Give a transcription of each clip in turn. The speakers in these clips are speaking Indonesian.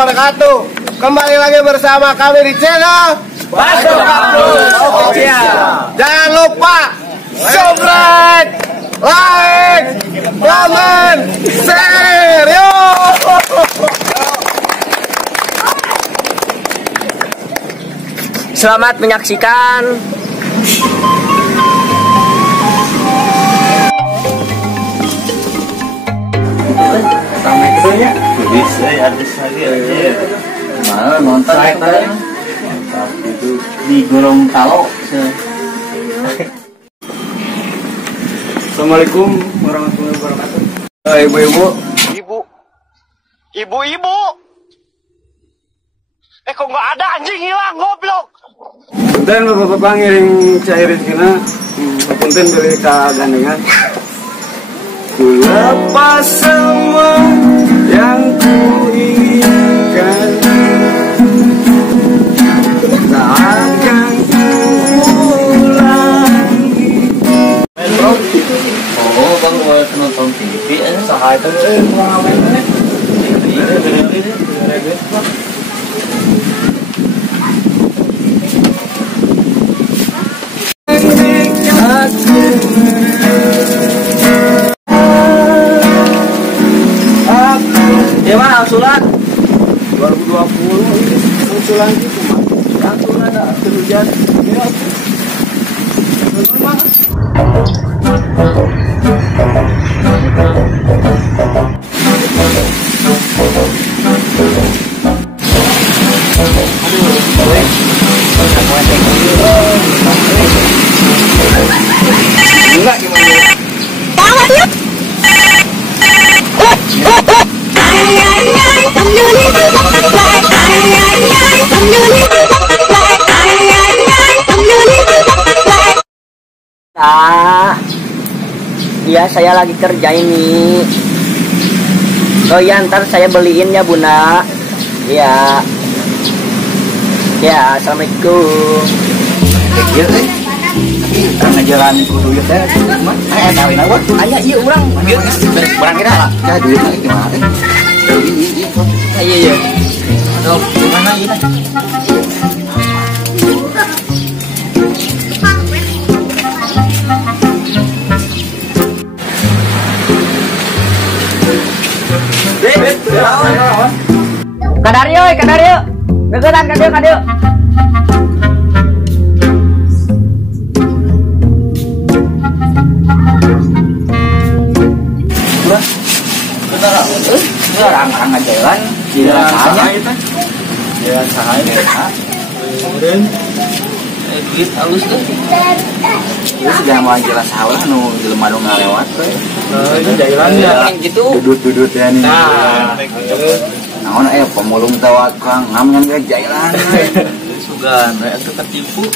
wabarakatuh. Kembali lagi bersama kami di channel Baso Kampus Official. Jangan lupa subscribe, like, comment, share. Yo. Selamat menyaksikan. Pertama itu ya, bisa habis lagi aja. Mana nonton itu di Gorontalo. Assalamualaikum warahmatullahi wabarakatuh. Ibu-ibu. Kok nggak ada, anjing hilang, goblok. Punten bapak ngiring cair kena. Punten beli ka gandengan. Ku lepas semua yang ku inginkan, tak akan ulangi. Oh, bang mau nonton TV aja sahaya tuh. Gimana usulan? 2020 usulan gitu mah. Langsung ada terhujan. Ya. Enggak gimana? Iya, saya lagi kerja ini. Oh iya, ntar saya beliin ya bunda. Iya. Ya, assalamualaikum. Iya teh. Karena jalan kudu ya teh. Aya kawin awak. Aya iya urang. Barang kira lah. Ya duit lagi gimana teh? Iya iya. Aduh, gimana ini? Kadario. Deketan Kadario. Orang jalan di jalan sahaya itu. Jalan sahaya. Kemudian duit halus tuh. Terus jangan mau jelas sahaya nu jelema nu ngalewat teh. Itu jalan ya. Gitu. Dudut ya nih. Nah, naon aya pemulung tawat kang ngam ge jalan. Sugan, itu ketipu.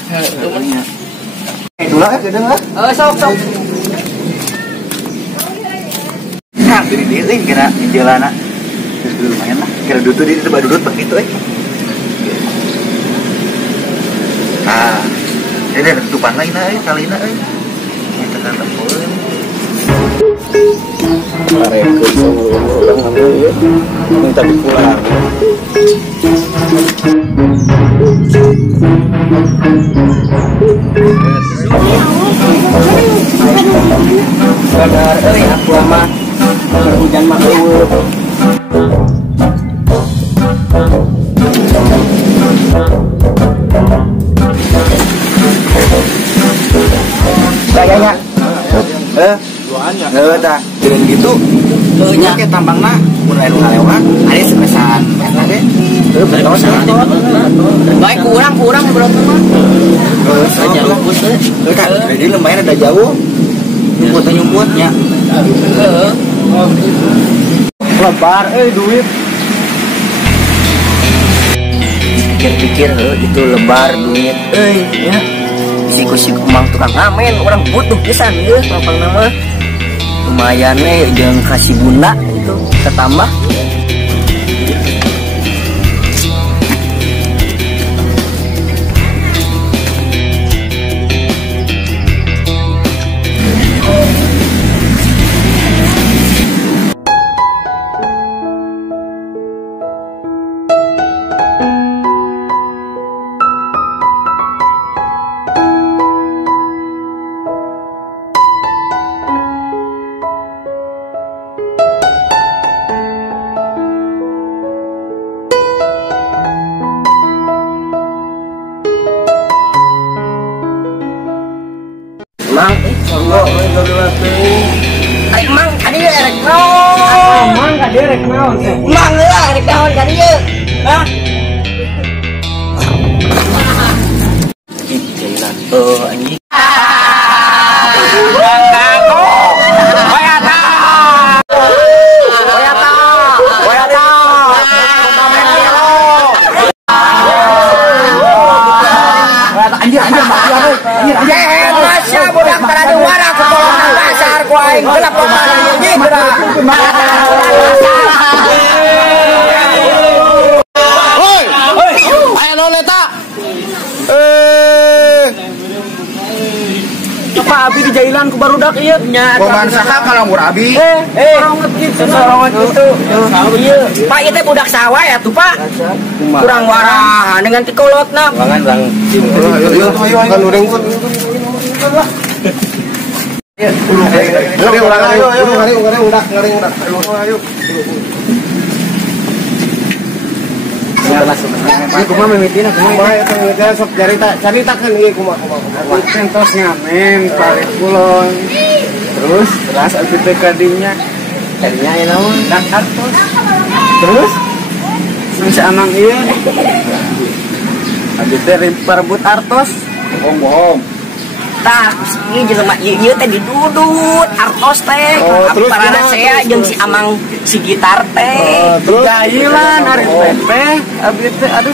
Itulah kedeung lah. Sok. Nah, diri kira di jalanan. Terus lumayan lah. Kira dudut di tempat dudut begitu Nah, ini ada tutupan lain kali ini kita kan tempuin. mereka semua orang ngambil ya. Minta dipulang. Bener, aku mah hujan mah eueuh. Kayaknya Duaannya. Dah, kirim gitu. Nya ke tambangna mulai ngalewat, ada sepesan eta ge. betul. Baik kurang berarti mah. Aja luput teh. Kak, jadi lumayan ada jauh. Nyumputnya. Heeh. Lebar duit. Pikir-pikir itu lebar duit ya. Siku-siku mang tukang ngamen orang butuh pisan ya lapang nama. Lumayan jeung kasih bunda itu ketambah. garulah teh. Rek mang kadi rek naon. Mang ka dia rek naon teh. Mang lah rek naon kadi ye. Hah? Jailan. Anjing. Masya budak teradu warah ketolongan pasar ku aing gelap kemana anjing Ayo naon eta? Apa abi di jailan ku barudak ieu? Nya. Koman saha kalanggur abi? Orang ngeutik sesorongan kitu. Ieu. Pak ieu teh budak sawah ya tuh Pak. Kurang warah dengan tikolotna. Bangan bang. Ayo kan urang pun. Ayo udah. Ayo. Ini kumaha mimitina kumaha bae eta ngeudah sok caritakeun ieu kumaha. Pentos ngamen paling kulon. Terus abdi teh kadinya. Kadinya aya naon? Dak artos. Terus si Amang ieu. Abdi teh parebut artos. Bohong. Tah, ieu jelema ieu teh didudut artos teh. terus Parana gimana? saya jeung si Amang si gitar teh. Terus Jailan hari teh abdi teh aduh.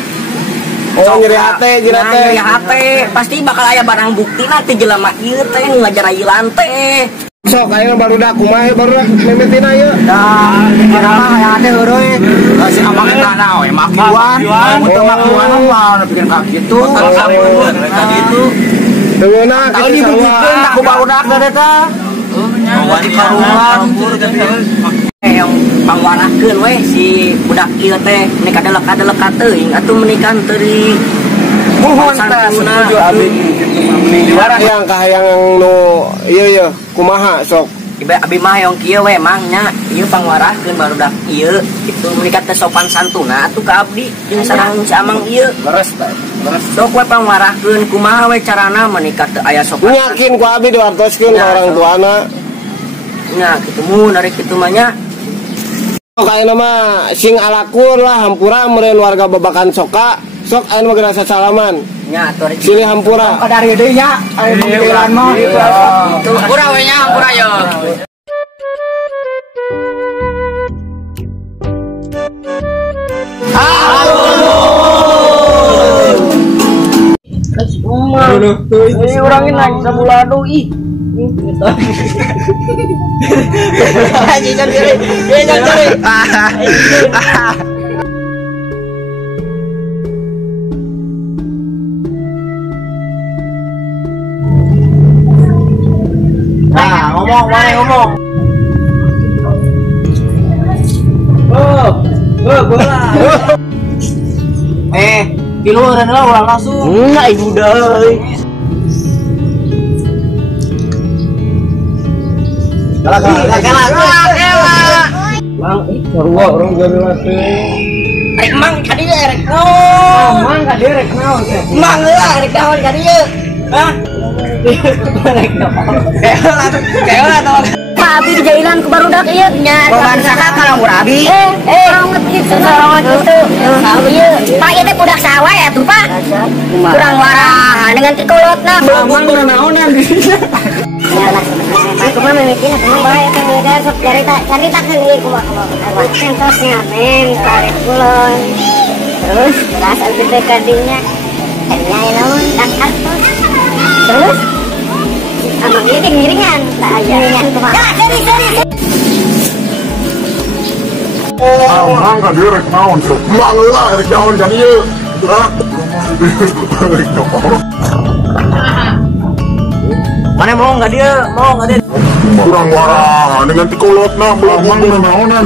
nyeri hate, Nyeri hate, pasti bakal aya barang bukti nanti jelema ieu teh ngajarailan teh. Sok ayo barudak kumaha barudak mimitina ieu. Dah, kira aya teh heureui. Si Amang eta naon we makiwan. Mun makiwan mah bikin kaki kitu. Tadi itu Deuna tahu dibukikeun tak ku barudak eta. Wadi karungan. Yang pangwarahkeun we si budak ieu teh menikah delek-delek teuing atuh menikah teu di Mohon teh setuju abi kitu mah yang kahayang nu ieu kumaha sok. Abi mah yang kieu we mangnya ieu pangwarahkeun barudak ieu itu menikah teh sopan santuna atuh ka abdi jeung sareng si Amang ieu. leres teh. Leres. Sok we pangwarahkeun kumaha we carana menikah teh aya sopan. Yakin ku abi diwartoskeun ka orang tuana. Nya kitu mun ari kitu mah nya. Kayaknya mah sing alakur lah hampura meureun warga babakan soka sok aya mah gerasa salaman Nya atuh ari silih hampura Dari deui nya aya panggilan mah. kitu. Hampura we nya hampura yo. Ini orangin naik sabulado ih. Jangan cari. Jangan cari. Nah, ngomong. Bola. Di luar adalah orang langsung. Enggak ibu dai. Kalah. Mang Sarua orang garulah teh. rek mang kadi rek naon. Mang ka dia rek naon teh. Mang lah rek naon kadi ye. Hah? Rek naon. Kayak lah Pak abi di jailan ku barudak ieu nya. Koman saha kalanggur abi? Orang ngeutik sesorongan kitu. Ieu, Pak ieu teh budak sawah ya tuh Pak. Kurang warah dengan tikolotna. Mang naonan di sini. Kumaha mimitina kumaha bae eta ngeudah sok caritakeun ieu kumaha. Pentos ngamen paling kulon. Terus abdi teh kadinya. Kadinya aya naon? Dak artos. Terus Amang ieu teh ngiringan, tak aya ngiringan kumaha. Mang ka dia rek naon sok. Mang lah rek naon kan ieu. Mana mau enggak dia? Mau enggak dia? Kurang warah dengan tikolotna belum naonan.